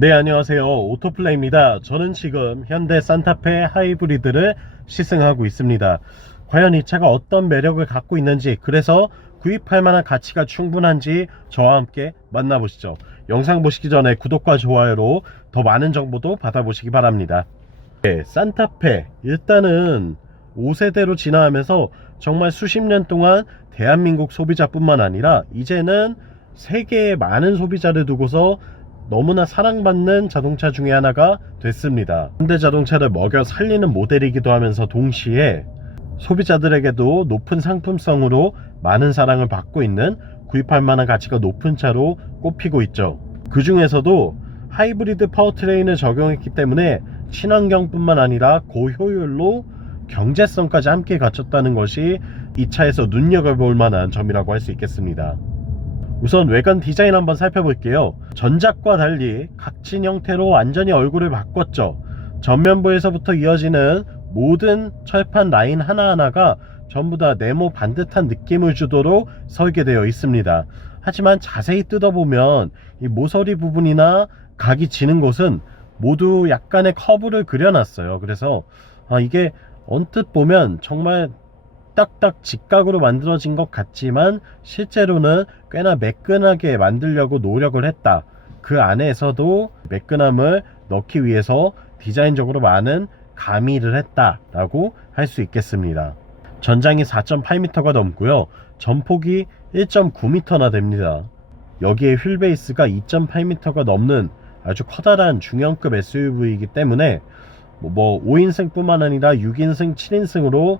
네, 안녕하세요. 오토플레이입니다. 저는 지금 현대 산타페 하이브리드를 시승하고 있습니다. 과연 이 차가 어떤 매력을 갖고 있는지, 그래서 구입할 만한 가치가 충분한지 저와 함께 만나보시죠. 영상 보시기 전에 구독과 좋아요로 더 많은 정보도 받아보시기 바랍니다. 네, 산타페 일단은 5세대로 진화하면서 정말 수십 년 동안 대한민국 소비자뿐만 아니라 이제는 세계의 많은 소비자를 두고서 너무나 사랑받는 자동차 중에 하나가 됐습니다. 현대자동차를 먹여 살리는 모델이기도 하면서 동시에 소비자들에게도 높은 상품성으로 많은 사랑을 받고 있는, 구입할 만한 가치가 높은 차로 꼽히고 있죠. 그 중에서도 하이브리드 파워트레인을 적용했기 때문에 친환경뿐만 아니라 고효율로 경제성까지 함께 갖췄다는 것이 이 차에서 눈여겨볼 만한 점이라고 할 수 있겠습니다. 우선 외관 디자인 한번 살펴볼게요. 전작과 달리 각진 형태로 완전히 얼굴을 바꿨죠. 전면부에서부터 이어지는 모든 철판 라인 하나하나가 전부 다 네모 반듯한 느낌을 주도록 설계되어 있습니다. 하지만 자세히 뜯어보면 이 모서리 부분이나 각이 지는 곳은 모두 약간의 커브를 그려놨어요. 그래서 이게 언뜻 보면 정말 딱딱 직각으로 만들어진 것 같지만 실제로는 꽤나 매끈하게 만들려고 노력을 했다. 그 안에서도 매끈함을 넣기 위해서 디자인적으로 많은 가미를 했다라고 할 수 있겠습니다. 전장이 4.8m가 넘고요. 전폭이 1.9m나 됩니다. 여기에 휠베이스가 2.8m가 넘는 아주 커다란 중형급 SUV이기 때문에 5인승 뿐만 아니라 6인승, 7인승으로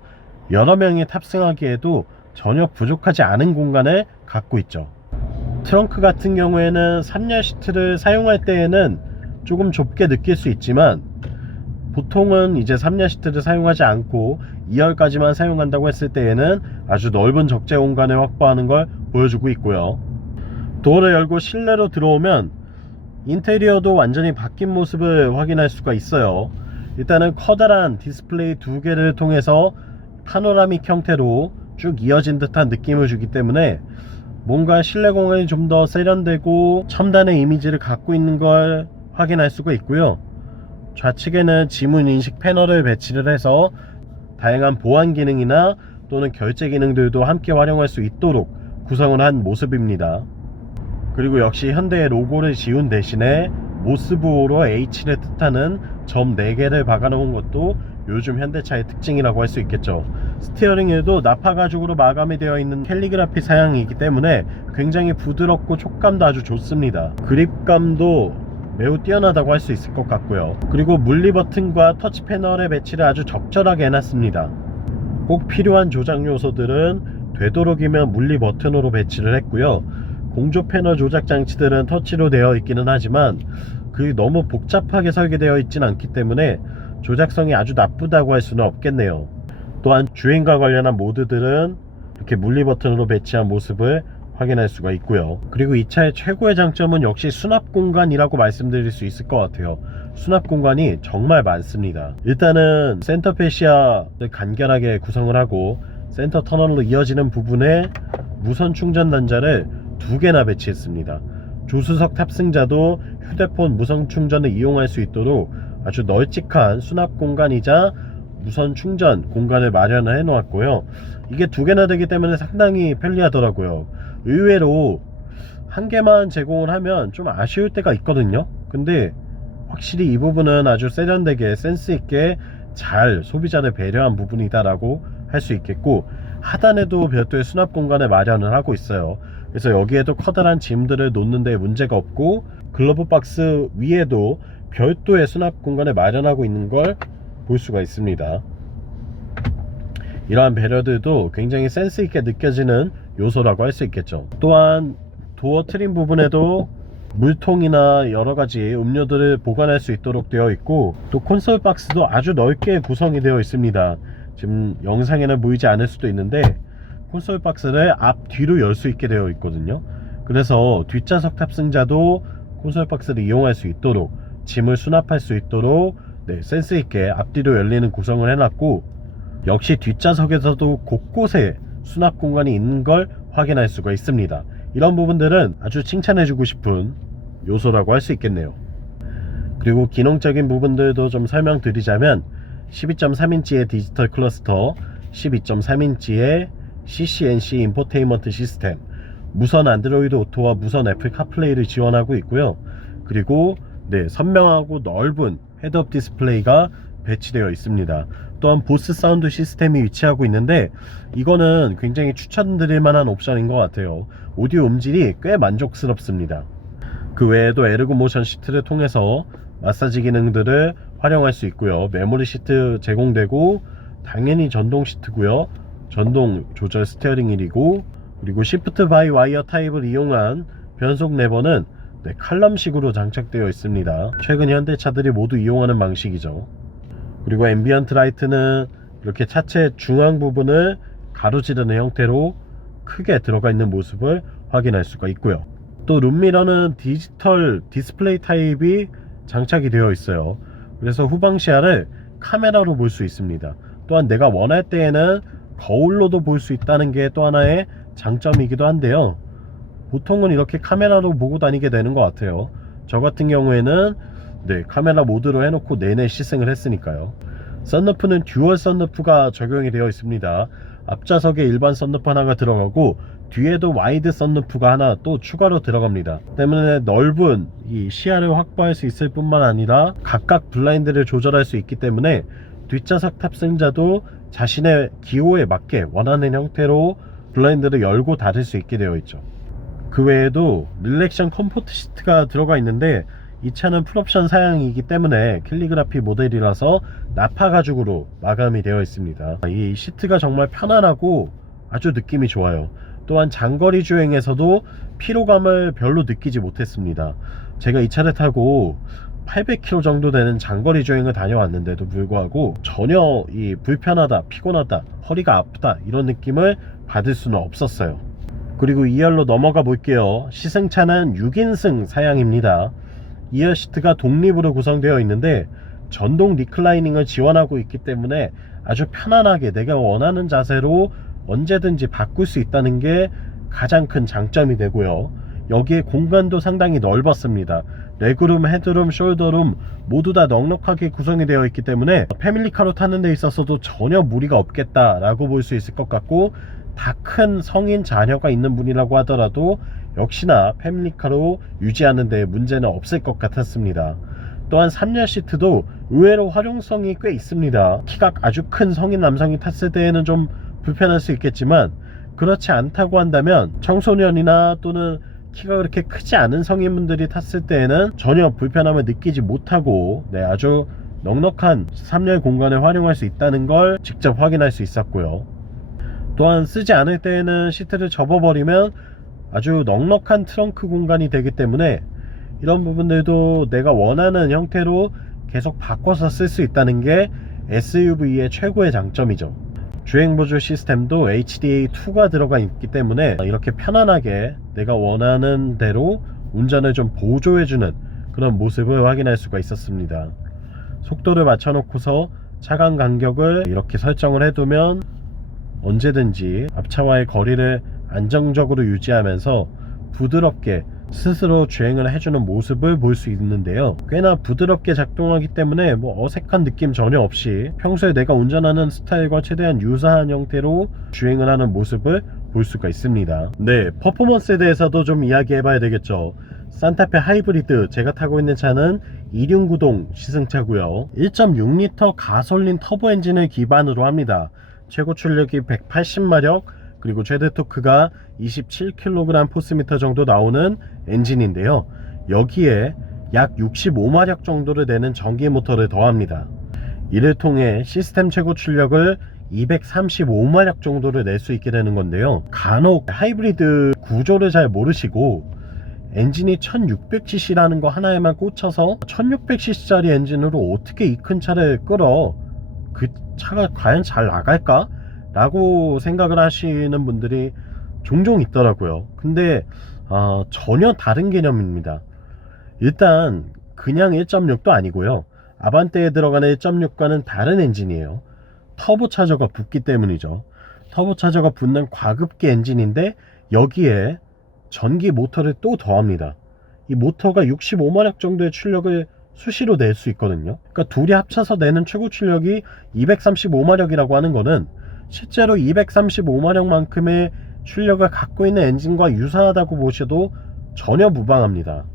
여러 명이 탑승하기에도 전혀 부족하지 않은 공간을 갖고 있죠. 트렁크 같은 경우에는 3열 시트를 사용할 때에는 조금 좁게 느낄 수 있지만 보통은 이제 3열 시트를 사용하지 않고 2열까지만 사용한다고 했을 때에는 아주 넓은 적재 공간을 확보하는 걸 보여주고 있고요. 도어를 열고 실내로 들어오면 인테리어도 완전히 바뀐 모습을 확인할 수가 있어요. 일단은 커다란 디스플레이 두 개를 통해서 파노라믹 형태로 쭉 이어진 듯한 느낌을 주기 때문에 뭔가 실내 공간이 좀 더 세련되고 첨단의 이미지를 갖고 있는 걸 확인할 수가 있고요. 좌측에는 지문 인식 패널을 배치를 해서 다양한 보안 기능이나 또는 결제 기능들도 함께 활용할 수 있도록 구성을 한 모습입니다. 그리고 역시 현대의 로고를 지운 대신에 모스부호로 H를 뜻하는 점 4개를 박아놓은 것도 요즘 현대차의 특징이라고 할 수 있겠죠. 스티어링에도 나파 가죽으로 마감이 되어 있는 캘리그라피 사양이기 때문에 굉장히 부드럽고 촉감도 아주 좋습니다. 그립감도 매우 뛰어나다고 할 수 있을 것 같고요. 그리고 물리 버튼과 터치 패널의 배치를 아주 적절하게 해놨습니다. 꼭 필요한 조작 요소들은 되도록이면 물리 버튼으로 배치를 했고요. 공조 패널 조작 장치들은 터치로 되어 있기는 하지만 그게 너무 복잡하게 설계되어 있진 않기 때문에 조작성이 아주 나쁘다고 할 수는 없겠네요. 또한 주행과 관련한 모드들은 이렇게 물리 버튼으로 배치한 모습을 확인할 수가 있고요. 그리고 이 차의 최고의 장점은 역시 수납 공간이라고 말씀드릴 수 있을 것 같아요. 수납 공간이 정말 많습니다. 일단은 센터 패시아를 간결하게 구성을 하고 센터 터널로 이어지는 부분에 무선 충전 단자를 2개나 배치했습니다. 조수석 탑승자도 휴대폰 무선 충전을 이용할 수 있도록 아주 널찍한 수납 공간이자 무선 충전 공간을 마련을 해 놓았고요. 이게 2개나 되기 때문에 상당히 편리하더라고요. 의외로 1개만 제공을 하면 좀 아쉬울 때가 있거든요. 근데 확실히 이 부분은 아주 세련되게 센스있게 잘 소비자를 배려한 부분이다 라고 할 수 있겠고, 하단에도 별도의 수납 공간을 마련을 하고 있어요. 그래서 여기에도 커다란 짐들을 놓는 데 문제가 없고, 글러브 박스 위에도 별도의 수납 공간을 마련하고 있는 걸 볼 수가 있습니다. 이러한 배려들도 굉장히 센스 있게 느껴지는 요소라고 할 수 있겠죠. 또한 도어 트림 부분에도 물통이나 여러가지 음료들을 보관할 수 있도록 되어 있고, 또 콘솔 박스도 아주 넓게 구성이 되어 있습니다. 지금 영상에는 보이지 않을 수도 있는데 콘솔 박스를 앞 뒤로 열 수 있게 되어 있거든요. 그래서 뒷좌석 탑승자도 콘솔 박스를 이용할 수 있도록, 짐을 수납할 수 있도록 센스 있게 앞뒤로 열리는 구성을 해놨고, 역시 뒷좌석에서도 곳곳에 수납 공간이 있는 걸 확인할 수가 있습니다. 이런 부분들은 아주 칭찬해주고 싶은 요소라고 할 수 있겠네요. 그리고 기능적인 부분들도 좀 설명드리자면 12.3인치의 디지털 클러스터, 12.3인치의 CCNC 인포테인먼트 시스템, 무선 안드로이드 오토와 무선 애플 카플레이를 지원하고 있고요. 그리고 선명하고 넓은 헤드업 디스플레이가 배치되어 있습니다. 또한 보스 사운드 시스템이 위치하고 있는데 이거는 굉장히 추천드릴 만한 옵션인 것 같아요. 오디오 음질이 꽤 만족스럽습니다. 그 외에도 에르고 모션 시트를 통해서 마사지 기능들을 활용할 수 있고요. 메모리 시트 제공되고 당연히 전동 시트고요. 전동 조절 스티어링 휠이고, 그리고 시프트 바이 와이어 타입을 이용한 변속 레버는 칼럼식으로 장착되어 있습니다. 최근 현대차들이 모두 이용하는 방식이죠. 그리고 앰비언트 라이트는 이렇게 차체 중앙 부분을 가로지르는 형태로 크게 들어가 있는 모습을 확인할 수가 있고요. 또 룸미러는 디지털 디스플레이 타입이 장착이 되어 있어요. 그래서 후방 시야를 카메라로 볼 수 있습니다. 또한 내가 원할 때에는 거울로도 볼 수 있다는 게 또 하나의 장점이기도 한데요. 보통은 이렇게 카메라로 보고 다니게 되는 것 같아요. 저 같은 경우에는 카메라 모드로 해놓고 내내 시승을 했으니까요. 썬루프는 듀얼 썬루프가 적용이 되어 있습니다. 앞좌석에 일반 썬루프 하나가 들어가고 뒤에도 와이드 썬루프가 하나 또 추가로 들어갑니다. 때문에 넓은 이 시야를 확보할 수 있을 뿐만 아니라 각각 블라인드를 조절할 수 있기 때문에 뒷좌석 탑승자도 자신의 기호에 맞게 원하는 형태로 블라인드를 열고 닫을 수 있게 되어 있죠. 그 외에도 릴렉션 컴포트 시트가 들어가 있는데 이 차는 풀옵션 사양이기 때문에 캘리그라피 모델이라서 나파 가죽으로 마감이 되어 있습니다. 이 시트가 정말 편안하고 아주 느낌이 좋아요. 또한 장거리 주행에서도 피로감을 별로 느끼지 못했습니다. 제가 이 차를 타고 800km 정도 되는 장거리 주행을 다녀왔는데도 불구하고 전혀 이 불편하다, 피곤하다, 허리가 아프다 이런 느낌을 받을 수는 없었어요. 그리고 2열로 넘어가 볼게요. 시승차는 6인승 사양입니다. 2열 시트가 독립으로 구성되어 있는데 전동 리클라이닝을 지원하고 있기 때문에 아주 편안하게 내가 원하는 자세로 언제든지 바꿀 수 있다는 게 가장 큰 장점이 되고요. 여기에 공간도 상당히 넓었습니다. 레그룸, 헤드룸, 숄더룸 모두 다 넉넉하게 구성이 되어 있기 때문에 패밀리카로 타는 데 있어서도 전혀 무리가 없겠다라고 볼 수 있을 것 같고, 다 큰 성인 자녀가 있는 분이라고 하더라도 역시나 패밀리카로 유지하는 데 문제는 없을 것 같았습니다. 또한 3열 시트도 의외로 활용성이 꽤 있습니다. 키가 아주 큰 성인 남성이 탔을 때에는 좀 불편할 수 있겠지만 그렇지 않다고 한다면 청소년이나 또는 키가 그렇게 크지 않은 성인분들이 탔을 때에는 전혀 불편함을 느끼지 못하고 아주 넉넉한 3열 공간을 활용할 수 있다는 걸 직접 확인할 수 있었고요. 또한 쓰지 않을 때에는 시트를 접어버리면 아주 넉넉한 트렁크 공간이 되기 때문에 이런 부분들도 내가 원하는 형태로 계속 바꿔서 쓸 수 있다는 게 SUV의 최고의 장점이죠. 주행보조 시스템도 HDA2가 들어가 있기 때문에 이렇게 편안하게 내가 원하는 대로 운전을 좀 보조해주는 그런 모습을 확인할 수가 있었습니다. 속도를 맞춰놓고서 차간 간격을 이렇게 설정을 해두면 언제든지 앞차와의 거리를 안정적으로 유지하면서 부드럽게 스스로 주행을 해주는 모습을 볼 수 있는데요. 꽤나 부드럽게 작동하기 때문에 어색한 느낌 전혀 없이 평소에 내가 운전하는 스타일과 최대한 유사한 형태로 주행을 하는 모습을 볼 수가 있습니다. 퍼포먼스에 대해서도 좀 이야기해 봐야 되겠죠. 산타페 하이브리드, 제가 타고 있는 차는 2륜구동 시승차고요. 1.6L 가솔린 터보 엔진을 기반으로 합니다. 최고 출력이 180마력, 그리고 최대 토크가 27kg 포스미터 정도 나오는 엔진인데요. 여기에 약 65마력 정도를 내는 전기 모터를 더합니다. 이를 통해 시스템 최고 출력을 235마력 정도를 낼 수 있게 되는 건데요. 간혹 하이브리드 구조를 잘 모르시고 엔진이 1600cc라는 거 하나에만 꽂혀서 1600cc짜리 엔진으로 어떻게 이 큰 차를 끌어, 그 차가 과연 잘 나갈까? 라고 생각을 하시는 분들이 종종 있더라고요. 근데 전혀 다른 개념입니다. 일단 그냥 1.6도 아니고요. 아반떼에 들어가는 1.6과는 다른 엔진이에요. 터보차저가 붙기 때문이죠. 터보차저가 붙는 과급기 엔진인데 여기에 전기 모터를 또 더합니다. 이 모터가 65마력 정도의 출력을 수시로 낼 수 있거든요. 그러니까 둘이 합쳐서 내는 최고 출력이 235마력이라고 하는 거는 실제로 235마력만큼의 출력을 갖고 있는 엔진과 유사하다고 보셔도 전혀 무방합니다.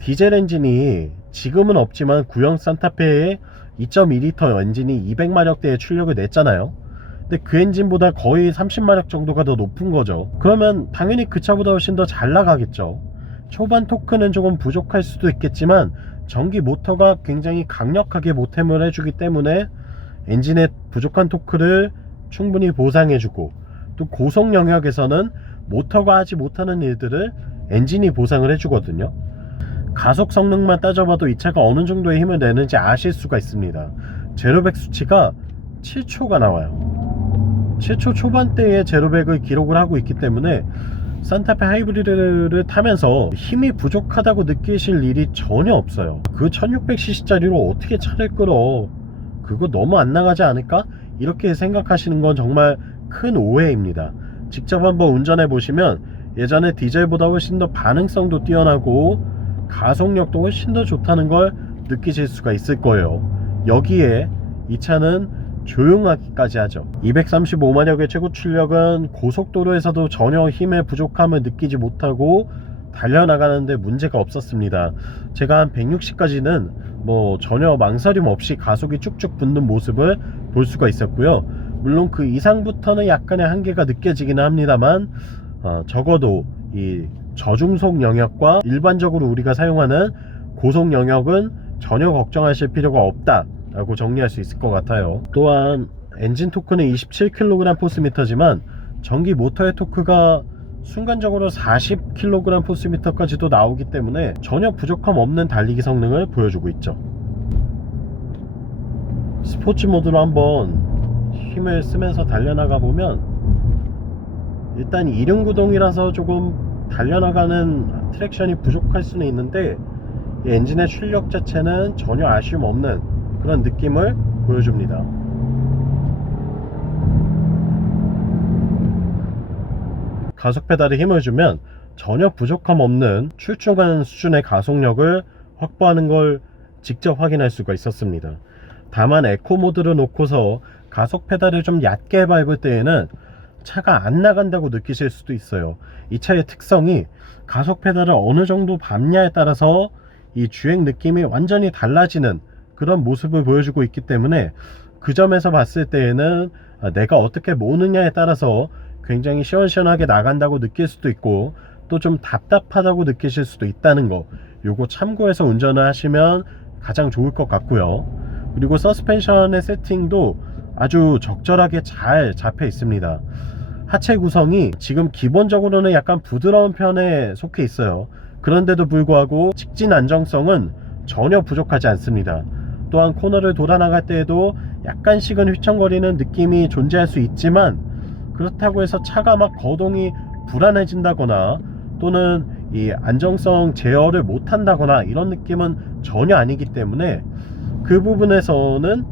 디젤 엔진이 지금은 없지만 구형 산타페의 2.2L 엔진이 200마력대의 출력을 냈잖아요. 근데 그 엔진보다 거의 30마력 정도가 더 높은 거죠. 그러면 당연히 그 차보다 훨씬 더 잘 나가겠죠. 초반 토크는 조금 부족할 수도 있겠지만 전기 모터가 굉장히 강력하게 모템을 해주기 때문에 엔진의 부족한 토크를 충분히 보상해주고, 또 고속 영역에서는 모터가 하지 못하는 일들을 엔진이 보상을 해주거든요. 가속 성능만 따져봐도 이 차가 어느 정도의 힘을 내는지 아실 수가 있습니다. 제로백 수치가 7초가 나와요. 7초 초반대에 제로백을 기록을 하고 있기 때문에 산타페 하이브리드를 타면서 힘이 부족하다고 느끼실 일이 전혀 없어요. 그 1600cc짜리로 어떻게 차를 끌어, 그거 너무 안 나가지 않을까? 이렇게 생각하시는 건 정말 큰 오해입니다. 직접 한번 운전해 보시면 예전에 디젤보다 훨씬 더 반응성도 뛰어나고 가속력도 훨씬 더 좋다는 걸 느끼실 수가 있을 거예요. 여기에 이 차는 조용하기까지 하죠. 235마력의 최고 출력은 고속도로에서도 전혀 힘의 부족함을 느끼지 못하고 달려나가는데 문제가 없었습니다. 제가 한 160까지는 뭐 전혀 망설임 없이 가속이 쭉쭉 붙는 모습을 볼 수가 있었고요. 물론 그 이상부터는 약간의 한계가 느껴지기는 합니다만 적어도 이 저중속 영역과 일반적으로 우리가 사용하는 고속 영역은 전혀 걱정하실 필요가 없다 라고 정리할 수 있을 것 같아요. 또한 엔진 토크는 27kgps미터지만 전기 모터의 토크가 순간적으로 40kgps미터까지도 나오기 때문에 전혀 부족함 없는 달리기 성능을 보여주고 있죠. 스포츠 모드로 한번 힘을 쓰면서 달려나가 보면 일단 이륜구동이라서 조금 달려나가는 트랙션이 부족할 수는 있는데 이 엔진의 출력 자체는 전혀 아쉬움 없는 그런 느낌을 보여줍니다. 가속 페달에 힘을 주면 전혀 부족함 없는 출중한 수준의 가속력을 확보하는 걸 직접 확인할 수가 있었습니다. 다만 에코 모드를 놓고서 가속 페달을 좀 얕게 밟을 때에는 차가 안 나간다고 느끼실 수도 있어요. 이 차의 특성이 가속 페달을 어느 정도 밟냐에 따라서 이 주행 느낌이 완전히 달라지는 그런 모습을 보여주고 있기 때문에 그 점에서 봤을 때에는 내가 어떻게 모느냐에 따라서 굉장히 시원시원하게 나간다고 느낄 수도 있고 또 좀 답답하다고 느끼실 수도 있다는 거, 요거 참고해서 운전을 하시면 가장 좋을 것 같고요. 그리고 서스펜션의 세팅도 아주 적절하게 잘 잡혀 있습니다. 하체 구성이 지금 기본적으로는 약간 부드러운 편에 속해 있어요. 그런데도 불구하고 직진 안정성은 전혀 부족하지 않습니다. 또한 코너를 돌아 나갈 때에도 약간씩은 휘청거리는 느낌이 존재할 수 있지만 그렇다고 해서 차가 막 거동이 불안해진다거나 또는 이 안정성 제어를 못한다거나 이런 느낌은 전혀 아니기 때문에 그 부분에서는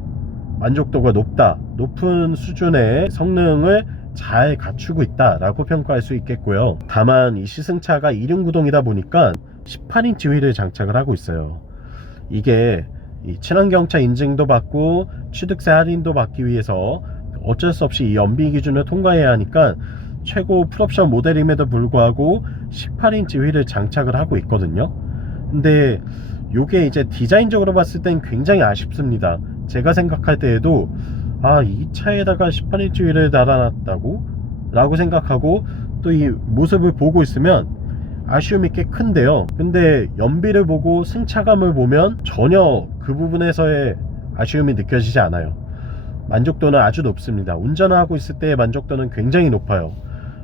만족도가 높은 수준의 성능을 잘 갖추고 있다라고 평가할 수 있겠고요. 다만 이 시승차가 2륜구동이다 보니까 18인치 휠을 장착을 하고 있어요. 이게 이 친환경차 인증도 받고 취득세 할인도 받기 위해서 어쩔 수 없이 이 연비 기준을 통과해야 하니까 최고 풀옵션 모델임에도 불구하고 18인치 휠을 장착을 하고 있거든요. 근데 요게 이제 디자인적으로 봤을 땐 굉장히 아쉽습니다. 제가 생각할 때에도 이 차에다가 18인치 휠을 달아놨다고? 라고 생각하고 또 이 모습을 보고 있으면 아쉬움이 꽤 큰데요. 근데 연비를 보고 승차감을 보면 전혀 그 부분에서의 아쉬움이 느껴지지 않아요. 만족도는 아주 높습니다. 운전을 하고 있을 때의 만족도는 굉장히 높아요.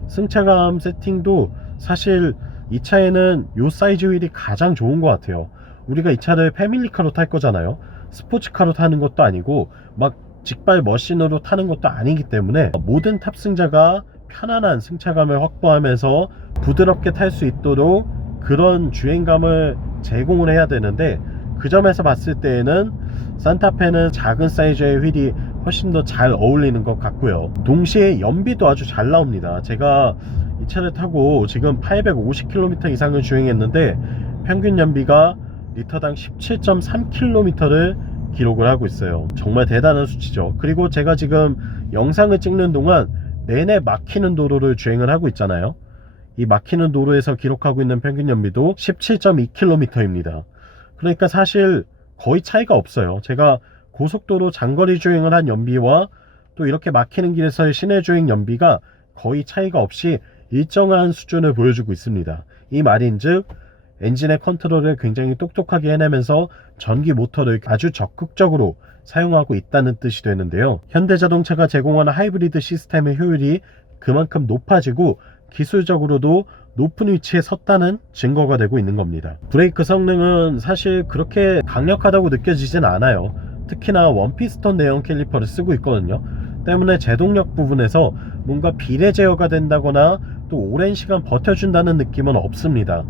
승차감 세팅도 사실 이 차에는 요 사이즈 휠이 가장 좋은 것 같아요. 우리가 이 차를 패밀리카로 탈 거잖아요. 스포츠카로 타는 것도 아니고 막 직발 머신으로 타는 것도 아니기 때문에 모든 탑승자가 편안한 승차감을 확보하면서 부드럽게 탈 수 있도록 그런 주행감을 제공을 해야 되는데 그 점에서 봤을 때에는 산타페는 작은 사이즈의 휠이 훨씬 더 잘 어울리는 것 같고요. 동시에 연비도 아주 잘 나옵니다. 제가 이 차를 타고 지금 850km 이상을 주행했는데 평균 연비가 리터당 17.3km를 기록을 하고 있어요. 정말 대단한 수치죠. 그리고 제가 지금 영상을 찍는 동안 내내 막히는 도로를 주행을 하고 있잖아요. 이 막히는 도로에서 기록하고 있는 평균 연비도 17.2km입니다. 그러니까 사실 거의 차이가 없어요. 제가 고속도로 장거리 주행을 한 연비와 또 이렇게 막히는 길에서의 시내 주행 연비가 거의 차이가 없이 일정한 수준을 보여주고 있습니다. 이 말인즉 엔진의 컨트롤을 굉장히 똑똑하게 해내면서 전기 모터를 아주 적극적으로 사용하고 있다는 뜻이 되는데요. 현대자동차가 제공하는 하이브리드 시스템의 효율이 그만큼 높아지고 기술적으로도 높은 위치에 섰다는 증거가 되고 있는 겁니다. 브레이크 성능은 사실 그렇게 강력하다고 느껴지진 않아요. 특히나 원피스톤 내연 캘리퍼를 쓰고 있거든요. 때문에 제동력 부분에서 뭔가 비례 제어가 된다거나 또 오랜 시간 버텨준다는 느낌은 없습니다.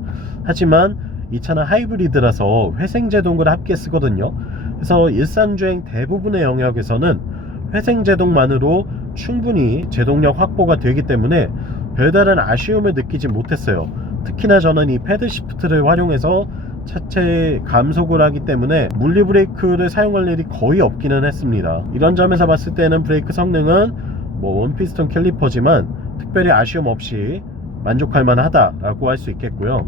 하지만 이 차는 하이브리드라서 회생제동을 함께 쓰거든요. 그래서 일상주행 대부분의 영역에서는 회생제동만으로 충분히 제동력 확보가 되기 때문에 별다른 아쉬움을 느끼지 못했어요. 특히나 저는 이 패드 시프트를 활용해서 차체 감속을 하기 때문에 물리 브레이크를 사용할 일이 거의 없기는 했습니다. 이런 점에서 봤을 때는 브레이크 성능은 원피스톤 캘리퍼지만 특별히 아쉬움 없이 만족할 만하다라고 할 수 있겠고요.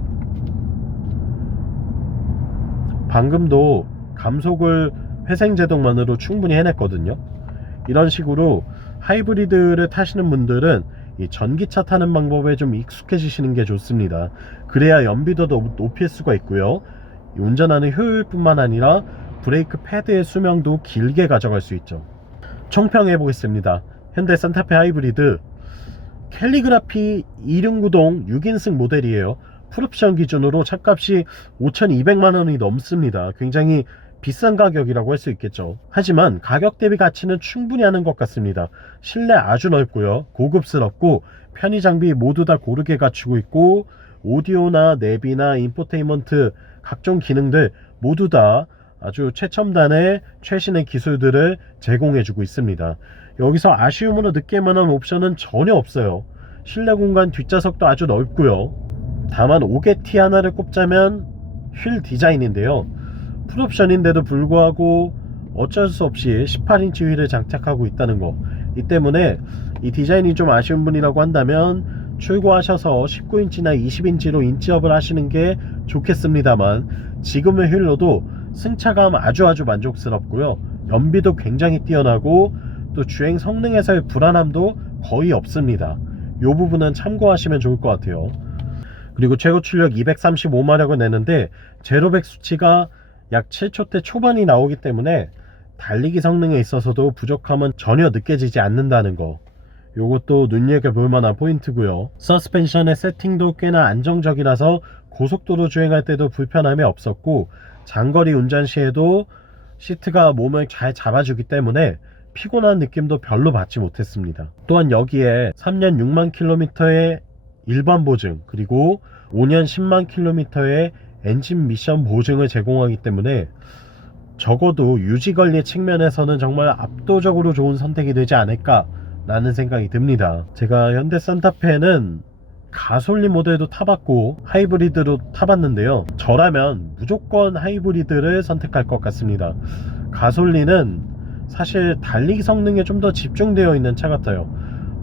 방금도 감속을 회생제동만으로 충분히 해냈거든요. 이런 식으로 하이브리드를 타시는 분들은 이 전기차 타는 방법에 좀 익숙해지시는 게 좋습니다. 그래야 연비도 높일 수가 있고요. 운전하는 효율뿐만 아니라 브레이크 패드의 수명도 길게 가져갈 수 있죠. 총평해 보겠습니다. 현대 산타페 하이브리드 캘리그라피 2륜구동 6인승 모델이에요. 풀옵션 기준으로 차값이 5,200만원이 넘습니다. 굉장히 비싼 가격이라고 할 수 있겠죠. 하지만 가격 대비 가치는 충분히 하는 것 같습니다. 실내 아주 넓고요, 고급스럽고 편의 장비 모두 다 고르게 갖추고 있고 오디오나 내비나 인포테인먼트 각종 기능들 모두 다 아주 최첨단의 최신의 기술들을 제공해주고 있습니다. 여기서 아쉬움으로 느낄 만한 옵션은 전혀 없어요. 실내 공간 뒷좌석도 아주 넓고요. 다만 5개티 하나를 꼽자면 휠 디자인인데요. 풀옵션인데도 불구하고 어쩔 수 없이 18인치 휠을 장착하고 있다는 거, 이 때문에 이 디자인이 좀 아쉬운 분이라고 한다면 출고하셔서 19인치나 20인치로 인치업을 하시는 게 좋겠습니다만 지금의 휠로도 승차감 아주 만족스럽고요, 연비도 굉장히 뛰어나고 또 주행 성능에서의 불안함도 거의 없습니다. 이 부분은 참고하시면 좋을 것 같아요. 그리고 최고 출력 235마력을 내는데 제로백 수치가 약 7초대 초반이 나오기 때문에 달리기 성능에 있어서도 부족함은 전혀 느껴지지 않는다는 거, 요것도 눈여겨볼 만한 포인트고요. 서스펜션의 세팅도 꽤나 안정적이라서 고속도로 주행할 때도 불편함이 없었고 장거리 운전 시에도 시트가 몸을 잘 잡아주기 때문에 피곤한 느낌도 별로 받지 못했습니다. 또한 여기에 3년 6만 킬로미터의 일반 보증 그리고 5년 10만 킬로미터의 엔진 미션 보증을 제공하기 때문에 적어도 유지관리 측면에서는 정말 압도적으로 좋은 선택이 되지 않을까 라는 생각이 듭니다. 제가 현대 산타페는 가솔린 모델도 타봤고 하이브리드로 타봤는데요, 저라면 무조건 하이브리드를 선택할 것 같습니다. 가솔린은 사실 달리기 성능에 좀 더 집중되어 있는 차 같아요.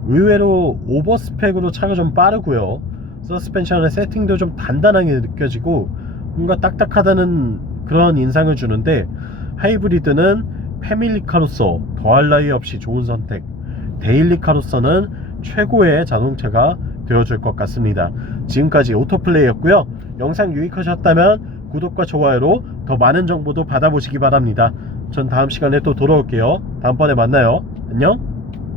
의외로 오버스펙으로 차가 좀 빠르고요, 서스펜션의 세팅도 좀 단단하게 느껴지고 뭔가 딱딱하다는 그런 인상을 주는데, 하이브리드는 패밀리카로서 더할 나위 없이 좋은 선택, 데일리카로서는 최고의 자동차가 되어줄 것 같습니다. 지금까지 오토플레이였고요. 영상 유익하셨다면 구독과 좋아요로 더 많은 정보도 받아보시기 바랍니다. 전 다음 시간에 또 돌아올게요. 다음번에 만나요. 안녕.